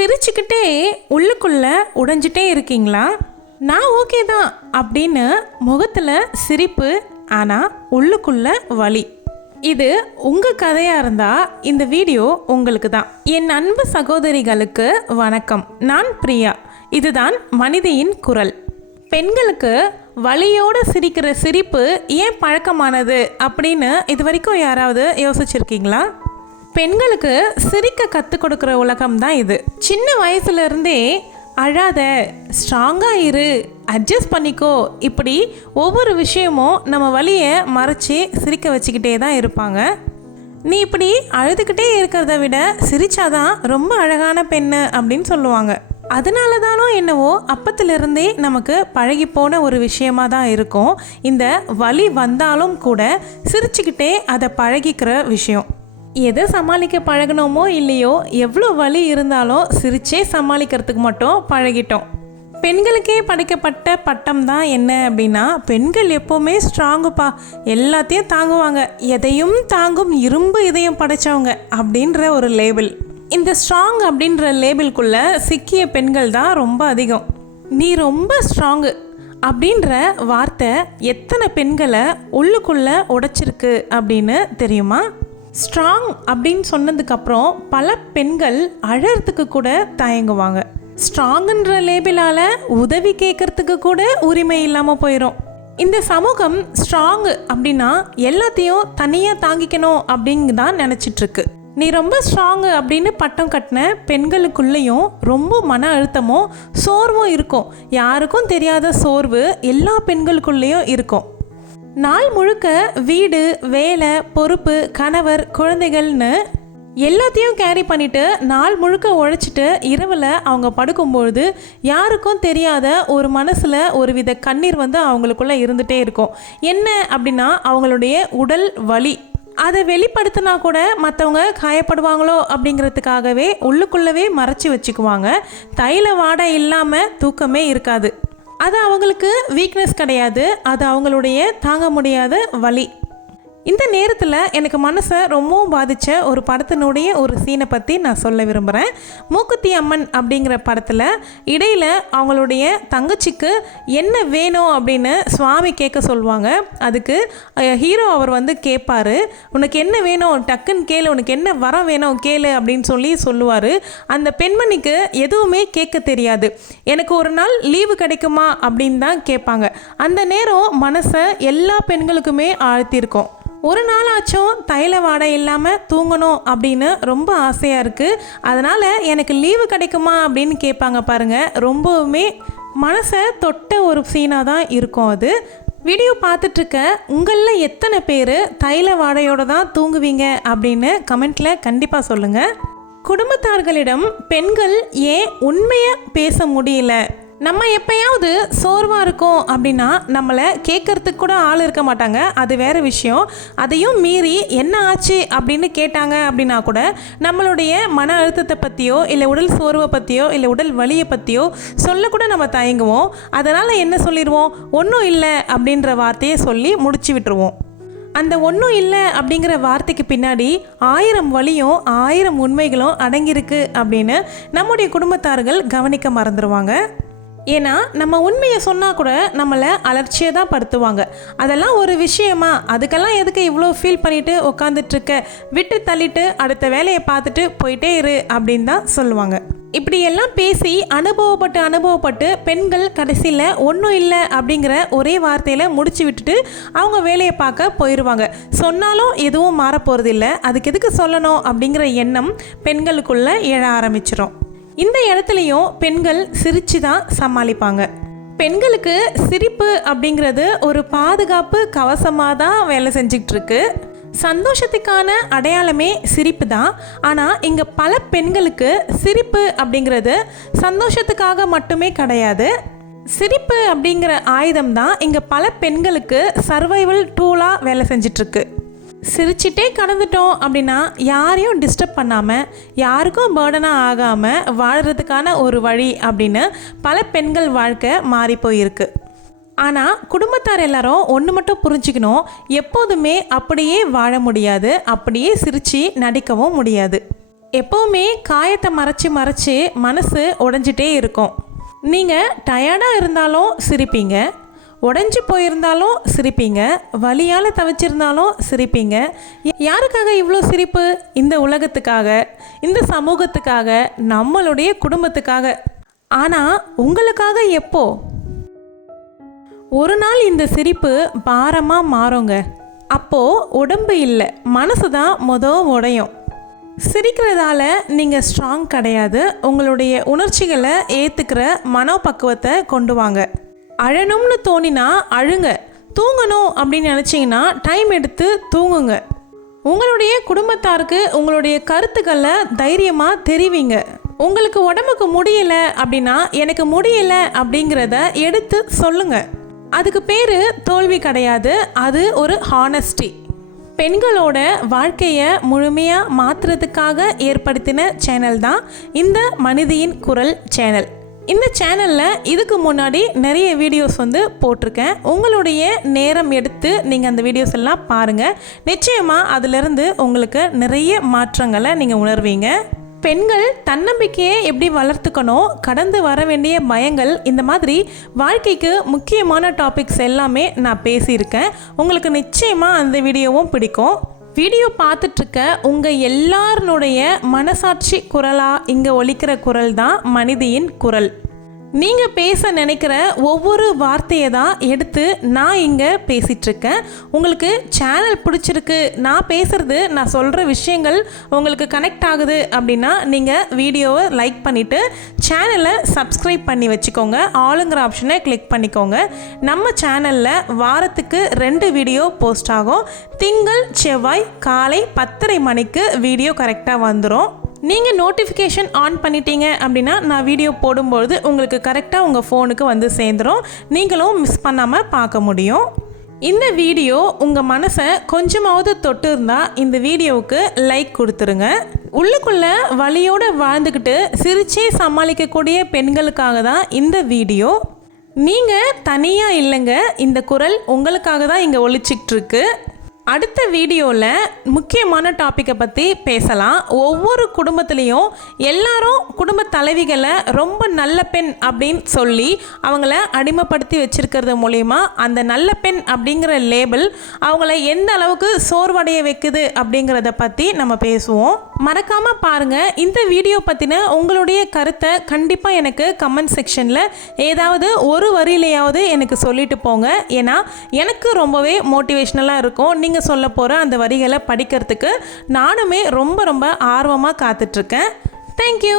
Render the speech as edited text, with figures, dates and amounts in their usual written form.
சிரிச்சுக்கிட்டே உள்ளுக்குள்ள உடைஞ்சிட்டே இருக்கீங்களா? நான் ஓகே தான் அப்படின்னு முகத்தில் சிரிப்பு, ஆனால் உள்ளுக்குள்ள வலி. இது உங்கள் கதையாக இருந்தால் இந்த வீடியோ உங்களுக்கு தான். என் அன்பு சகோதரிகளுக்கு வணக்கம். நான் பிரியா. இதுதான் மனிதையின் குரல். பெண்களுக்கு வலியோடு சிரிக்கிற சிரிப்பு ஏன் பழக்கமானது அப்படின்னு இது வரைக்கும் யாராவது யோசிச்சிருக்கீங்களா? பெண்களுக்கு சிரிக்க கற்றுக் கொடுக்குற உலகம் தான் இது. சின்ன வயசுலேருந்தே அழாத, ஸ்ட்ராங்காக இரு, அட்ஜஸ்ட் பண்ணிக்கோ, இப்படி ஒவ்வொரு விஷயமும் நம்ம வலியை மறைச்சி சிரிக்க வச்சுக்கிட்டே தான் இருப்பாங்க. நீ இப்படி அழுதுகிட்டே இருக்கிறத விட சிரிச்சாதான் ரொம்ப அழகான பெண்ணு அப்படின்னு சொல்லுவாங்க. அதனால தானோ என்னவோ அப்பத்திலிருந்தே நமக்கு பழகி போன ஒரு விஷயமா தான் இருக்கும் இந்த வலி வந்தாலும் கூட சிரிச்சுக்கிட்டே அதை பழகிக்கிற விஷயம். எதை சமாளிக்க பழகினோமோ இல்லையோ, எவ்வளோ வலி இருந்தாலும் சிரிச்சே சமாளிக்கிறதுக்கு மட்டும் பழகிட்டோம். பெண்களுக்கே படைக்கப்பட்ட பட்டம் தான் என்ன அப்படின்னா, பெண்கள் எப்போவுமே ஸ்ட்ராங்குப்பா, எல்லாத்தையும் தாங்குவாங்க, எதையும் தாங்கும் இரும்பு இதயம் படைச்சவங்க அப்படின்ற ஒரு லேபிள். இந்த ஸ்ட்ராங் அப்படின்ற லேபிள்குள்ளே சிக்கிய பெண்கள் தான் ரொம்ப அதிகம். நீ ரொம்ப ஸ்ட்ராங்கு அப்படின்ற வார்த்தை எத்தனை பெண்களை உள்ளுக்குள்ளே உடைச்சிருக்கு அப்படின்னு தெரியுமா? ஸ்ட்ராங் அப்படின்னு சொன்னதுக்கப்புறம் பல பெண்கள் அழறதுக்கு கூட தயங்குவாங்க. ஸ்ட்ராங்குன்ற லேபிளால் உதவி கேட்கறதுக்கு கூட உரிமை இல்லாமல் போயிடும். இந்த சமூகம் ஸ்ட்ராங்கு அப்படின்னா எல்லாத்தையும் தனியாக தாங்கிக்கணும் அப்படின்னு தான் நினச்சிட்ருக்கு. நீ ரொம்ப ஸ்ட்ராங்கு அப்படின்னு பட்டம் கட்டின பெண்களுக்குள்ளேயும் ரொம்ப மன அழுத்தமும் சோர்வும் இருக்கும். யாருக்கும் தெரியாத சோர்வு எல்லா பெண்களுக்குள்ளேயும் இருக்கும். நாள் முழுக்க வீடு, வேலை, பொறுப்பு, கணவர், குழந்தைகள்னு எல்லாத்தையும் கேரி பண்ணிவிட்டு நாள் முழுக்க உழைச்சிட்டு இரவில் அவங்க படுக்கும்பொழுது யாருக்கும் தெரியாத ஒரு மனசில் ஒரு வித கண்ணீர் அவங்களுக்குள்ளே இருந்துகிட்டே இருக்கும். என்ன அப்படின்னா, அவங்களுடைய உடல் வலி. அதை வெளிப்படுத்தினா கூட மற்றவங்க காயப்படுவாங்களோ அப்படிங்கிறதுக்காகவே உள்ளுக்குள்ளவே மறைச்சி வச்சுக்குவாங்க. தைல வாடை இல்லாமல் தூக்கமே இருக்காது. அது அவங்களுக்கு வீக்னஸ் கிடையாது, அது அவங்களுடைய தாங்க முடியாத வலி. இந்த நேரத்தில் எனக்கு மனசை ரொம்பவும் பாதித்த ஒரு படத்தினுடைய ஒரு சீனை பற்றி நான் சொல்ல விரும்புகிறேன். மூக்குத்தி அம்மன் அப்படிங்கிற படத்தில் இடையில் அவங்களுடைய தங்கச்சிக்கு என்ன வேணும் அப்படின்னு சுவாமி கேட்க சொல்லுவாங்க. அதுக்கு ஹீரோ அவர் கேட்பார், உனக்கு என்ன வேணும் டக்குன்னு கேளு, உனக்கு என்ன வரம் வேணும் கேளு அப்படின்னு சொல்லுவார். அந்த பெண்மணிக்கு எதுவுமே கேட்க தெரியாது. எனக்கு ஒரு நாள் லீவு கிடைக்குமா அப்படின்னு தான் கேட்பாங்க. அந்த நேரம் மனசை எல்லா பெண்களுக்குமே ஆழ்த்தியிருக்கோம். ஒரு நாளாச்சும் தைல வாடை இல்லாமல் தூங்கணும் அப்படின்னு ரொம்ப ஆசையாக இருக்குது, அதனால் எனக்கு லீவு கிடைக்குமா அப்படின்னு கேட்பாங்க பாருங்கள். ரொம்பவுமே மனசை தொட்ட ஒரு சீனாக தான் இருக்கும் அது. வீடியோ பார்த்துட்ருக்க உங்களில் எத்தனை பேர் தைல வாடையோடு தான் தூங்குவீங்க அப்படின்னு கமெண்ட்டில் கண்டிப்பாக சொல்லுங்கள். குடும்பத்தார்களிடம் பெண்கள் ஏன் உண்மையை பேச முடியல? நம்ம எப்பயாவது சோர்வாக இருக்கோம் அப்படின்னா நம்மளை கேட்கறதுக்கு கூட ஆள் இருக்க மாட்டாங்க, அது வேறு விஷயம். அதையும் மீறி என்ன ஆச்சு அப்படின்னு கேட்டாங்க அப்படின்னா கூட நம்மளுடைய மன அழுத்தத்தை பற்றியோ இல்லை உடல் சோர்வை பற்றியோ இல்லை உடல் வலியை பற்றியோ சொல்லக்கூட நம்ம தயங்குவோம். அதனால் என்ன சொல்லிடுவோம், ஒன்றும் இல்லை அப்படின்ற வார்த்தையை சொல்லி முடிச்சு விட்டுருவோம். அந்த ஒன்றும் இல்லை அப்படிங்கிற வார்த்தைக்கு பின்னாடி 1000 வலியும் 1000 உண்மைகளும் அடங்கியிருக்கு அப்படின்னு நம்முடைய குடும்பத்தார்கள் கவனிக்க மறந்துடுவாங்க. ஏன்னா நம்ம உண்மையை சொன்னால் கூட நம்மளை அலட்சியை தான் படுத்துவாங்க. அதெல்லாம் ஒரு விஷயமா, அதுக்கெல்லாம் எதுக்கு இவ்வளோ ஃபீல் பண்ணிவிட்டு உட்காந்துட்ருக்க, விட்டு தள்ளிட்டு அடுத்த வேலையை பார்த்துட்டு போயிட்டே இரு அப்படின்னு தான் சொல்லுவாங்க. இப்படியெல்லாம் பேசி அனுபவப்பட்டு பெண்கள் கடைசியில் ஒன்றும் இல்லை அப்படிங்கிற ஒரே வார்த்தையில் முடிச்சு விட்டுட்டு அவங்க வேலையை பார்க்க போயிடுவாங்க. சொன்னாலும் எதுவும் மாறப்போகிறதில்ல, அதுக்கு எதுக்கு சொல்லணும் அப்படிங்கிற எண்ணம் பெண்களுக்குள்ளே எழ ஆரம்பிச்சிடும். இந்த இடத்துலையும் பெண்கள் சிரித்து தான் சமாளிப்பாங்க. பெண்களுக்கு சிரிப்பு அப்படிங்கிறது ஒரு பாதுகாப்பு கவசமாக தான் வேலை செஞ்சுக்கிட்டு இருக்கு. சந்தோஷத்துக்கான அடையாளமே சிரிப்பு தான். ஆனால் இங்கே பல பெண்களுக்கு சிரிப்பு அப்படிங்கிறது சந்தோஷத்துக்காக மட்டுமே கிடையாது. சிரிப்பு அப்படிங்கிற ஆயுதம் தான் இங்கே பல பெண்களுக்கு சர்வைவல் டூலாக வேலை செஞ்சிட்ருக்கு. சிரிச்சிட்டே கடந்துட்டோம் அப்படின்னா யாரையும் டிஸ்டர்ப் பண்ணாமல் யாருக்கும் பேர்டனாக ஆகாமல் வாழ்கிறதுக்கான ஒரு வழி அப்படின்னு பல பெண்கள் வாழ்க்கை மாறி போயிருக்கு. ஆனால் குடும்பத்தார் எல்லாரும் ஒன்று மட்டும் புரிஞ்சுக்கணும், எப்போதுமே அப்படியே வாழ முடியாது, அப்படியே சிரித்து நடிக்கவும் முடியாது. எப்போவுமே காயத்தை மறைச்சி மனசு உடைஞ்சிட்டே இருக்கும். நீங்கள் டயர்டாக இருந்தாலும் சிரிப்பீங்க, உடைஞ்சி போயிருந்தாலும் சிரிப்பீங்க, வலியால் தவிச்சிருந்தாலும் சிரிப்பீங்க. யாருக்காக இவ்வளோ சிரிப்பு? இந்த உலகத்துக்காக, இந்த சமூகத்துக்காக, நம்மளுடைய குடும்பத்துக்காக. ஆனால் உங்களுக்காக எப்போ? ஒரு நாள் இந்த சிரிப்பு பாரமாக மாறுங்க. அப்போது உடம்பு இல்லை, மனசு தான் உடையும். சிரிக்கிறதால நீங்கள் ஸ்ட்ராங் கிடையாது. உங்களுடைய உணர்ச்சிகளை ஏற்றுக்கிற மனோபக்குவத்தை கொண்டு வாங்க. அழணும்னு தோணினா அழுங்க. தூங்கணும் அப்படின்னு நினச்சிங்கன்னா டைம் எடுத்து தூங்குங்க. உங்களுடைய குடும்பத்தாருக்கு உங்களுடைய கருத்துக்களை தைரியமாக தெரிவிங்க. உங்களுக்கு உடம்புக்கு முடியலை அப்படின்னா எனக்கு முடியலை அப்படிங்கிறத எடுத்து சொல்லுங்கள். அதுக்கு பேர் தோல்வி கிடையாது, அது ஒரு ஹானஸ்டி. பெண்களோட வாழ்க்கையை முழுமையாக மாற்றுறதுக்காக ஏற்படுத்தின சேனல் தான் இந்த மனிதியின் குரல் சேனல். இந்த சேனலில் இதுக்கு முன்னாடி நிறைய வீடியோஸ் போட்டிருக்கேன். உங்களுடைய நேரம் எடுத்து நீங்கள் அந்த வீடியோஸ் எல்லாம் பாருங்கள். நிச்சயமாக அதிலிருந்து உங்களுக்கு நிறைய மாற்றங்களை நீங்கள் உணர்வீங்க. பெண்கள் தன்னம்பிக்கையை எப்படி வளர்த்துக்கணும், கடந்து வர வேண்டிய பயங்கள், இந்த மாதிரி வாழ்க்கைக்கு முக்கியமான டாபிக்ஸ் எல்லாமே நான் பேசியிருக்கேன். உங்களுக்கு நிச்சயமாக அந்த வீடியோவும் பிடிக்கும். வீடியோ பார்த்துட்ருக்க உங்கள் எல்லாருடைய மனசாட்சி குரலாக இங்கே ஒலிக்கிற குரல் தான் மனிதியின் குரல். நீங்கள் பேச நினைக்கிற ஒவ்வொரு வார்த்தையை தான் எடுத்து நான் இங்கே பேசிகிட்ருக்கேன். உங்களுக்கு சேனல் பிடிச்சிருக்கு, நான் பேசுகிறது, நான் சொல்கிற விஷயங்கள் உங்களுக்கு கனெக்ட் ஆகுது அப்படின்னா நீங்கள் வீடியோவை லைக் பண்ணிவிட்டு சேனலை சப்ஸ்கிரைப் பண்ணி வச்சுக்கோங்க. ஆளுங்கிற ஆப்ஷனை கிளிக் பண்ணிக்கோங்க. நம்ம சேனலில் வாரத்துக்கு 2 வீடியோ போஸ்ட் ஆகும். திங்கள் செவ்வாய் காலை 10:30 மணிக்கு வீடியோ கரெக்டாக வந்துடும். நீங்கள் நோட்டிஃபிகேஷன் ஆன் பண்ணிட்டீங்க அப்படின்னா நான் வீடியோ போடும்பொழுது உங்களுக்கு கரெக்டாக உங்கள் ஃபோனுக்கு சேர்ந்துடும். நீங்களும் மிஸ் பண்ணாமல் பார்க்க முடியும். இந்த வீடியோ உங்கள் மனசை கொஞ்சமாவது தொட்டு இருந்தால் இந்த வீடியோவுக்கு லைக் கொடுத்துருங்க. உள்ளுக்குள்ளே வலியோடு வாழ்ந்துக்கிட்டு சிரிச்சே சமாளிக்கக்கூடிய பெண்களுக்காக தான் இந்த வீடியோ. நீங்கள் தனியாக இல்லைங்க, இந்த குரல் உங்களுக்காக தான் இங்கே ஒலிச்சிக்கிட்டு இருக்கு. அடுத்த வீடியோவில் முக்கியமான டாப்பிக்கை பற்றி பேசலாம். ஒவ்வொரு குடும்பத்துலேயும் எல்லாரும் குடும்ப தலைவிகளை ரொம்ப நல்ல பெண் அப்படின்னு சொல்லி அவங்கள அடிமைப்படுத்தி வச்சுருக்கிறது மூலயமா அந்த நல்ல பெண் அப்படிங்கிற லேபிள் அவங்கள எந்த அளவுக்கு சோர்வடைய வைக்குது அப்படிங்கிறத பற்றி நம்ம பேசுவோம். மறக்காமல் பாருங்கள். இந்த வீடியோ பற்றின உங்களுடைய கருத்தை கண்டிப்பாக எனக்கு கமெண்ட் செக்ஷனில் ஏதாவது ஒரு வரியிலையாவது எனக்கு சொல்லிட்டு போங்க. ஏன்னா எனக்கு ரொம்பவே மோட்டிவேஷ்னலாக இருக்கும். நீங்கள் சொல்ல போகிற அந்த வரிகளை படிக்கிறதுக்கு நானுமே ரொம்ப ஆர்வமாக காத்துட்ருக்கேன். தேங்க்யூ.